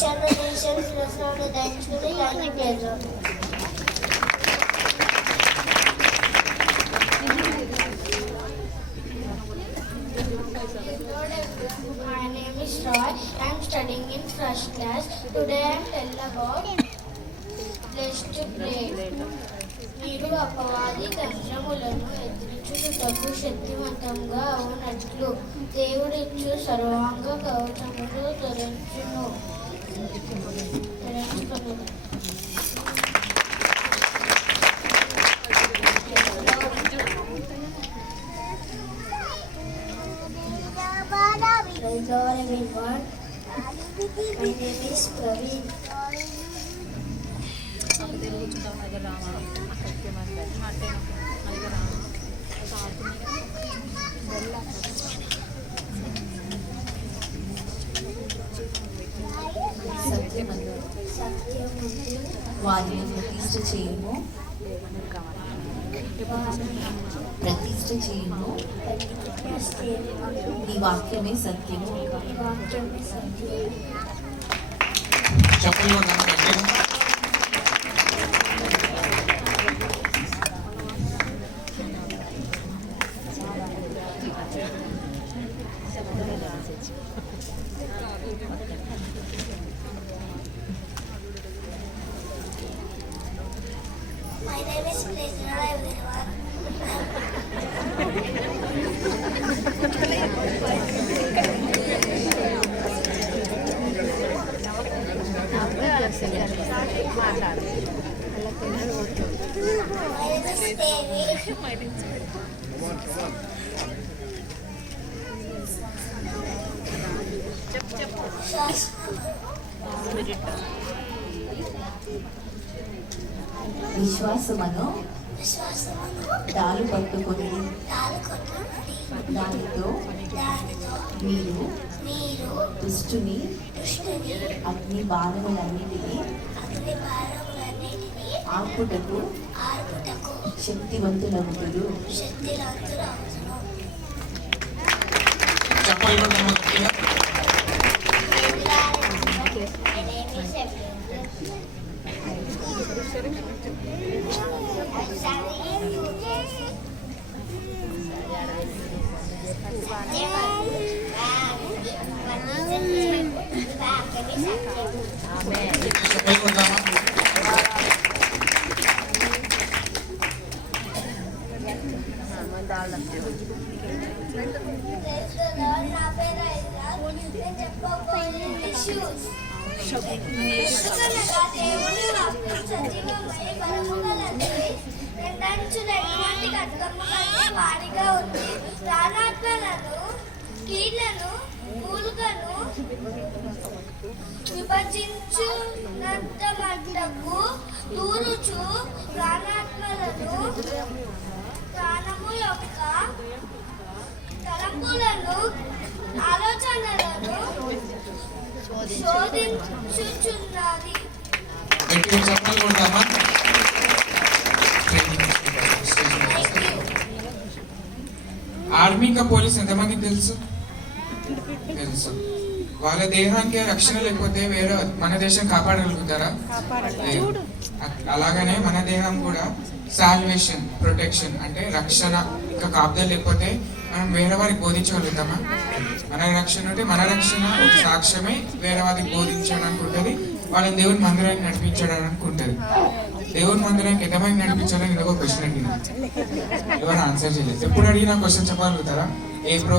Congratulations, Restaurant. Thank you. Thank you, pleasure. My name is Roy. I am studying in first class. Today I am telling about Blessed to Play. మీరు అపవాది తంత్రములను ఎదిరించుటకు శక్తివంతంగా అవునట్లు దేవుడిచ్చు సర్వాంగ కవచములు ధరించును. Hello everyone. My name is Praveen. వారిని ప్రతిష్ఠ చేయము, ప్రతిష్ఠ చేయము. నీ వాక్యమే సత్యము. My name is Pleasure, everyone. My name is Devi. విశ్వాసమును తాళు పట్టుకొని దానితో మీరు దుష్టుని అగ్ని బాణములన్నిటినీ ఆర్పుటకు శక్తివంతులవుతురు. వారిగా ఉంది. ప్రాణాత్మలను కీళ్లను మూలుగను విభజించునంత మట్టుకు దూరుచు ప్రాణాత్మలను ప్రాణము యొక్క తలంపులను ఆలోచనలను శోధించుచున్నది. ఆర్మీ का పోలీస్ ఎంతమందికి తెలుసు? వాళ్ళ దేహానికి రక్షణ లేకపోతే వేరే మన దేశం కాపాడగలుగుతారా? అలాగనే మన దేహం కూడా సాల్వేషన్, ప్రొటెక్షన్ అంటే రక్షణ ఇంకా కాపుదల లేకపోతే మనం వేరే వారికి బోధించగలుగుతామా? మన రక్షణ అంటే మన రక్షణ ఒక సాక్ష్యమే వేరే వారికి బోధించడానికి ఉంటుంది, వాళ్ళని దేవుని మందిరానికి నడిపించడానికి ఉంటుంది. దేవుని మందిరానికి ఎంతమంది నడిపించాలని నేను ఒక క్వశ్చన్ అడిగిన, ఎవరు ఆన్సర్ చేయలేదు. ఎప్పుడు అడిగినా క్వశ్చన్ చెప్పగలుగుతారా? ఏ ప్రోగ్రామ్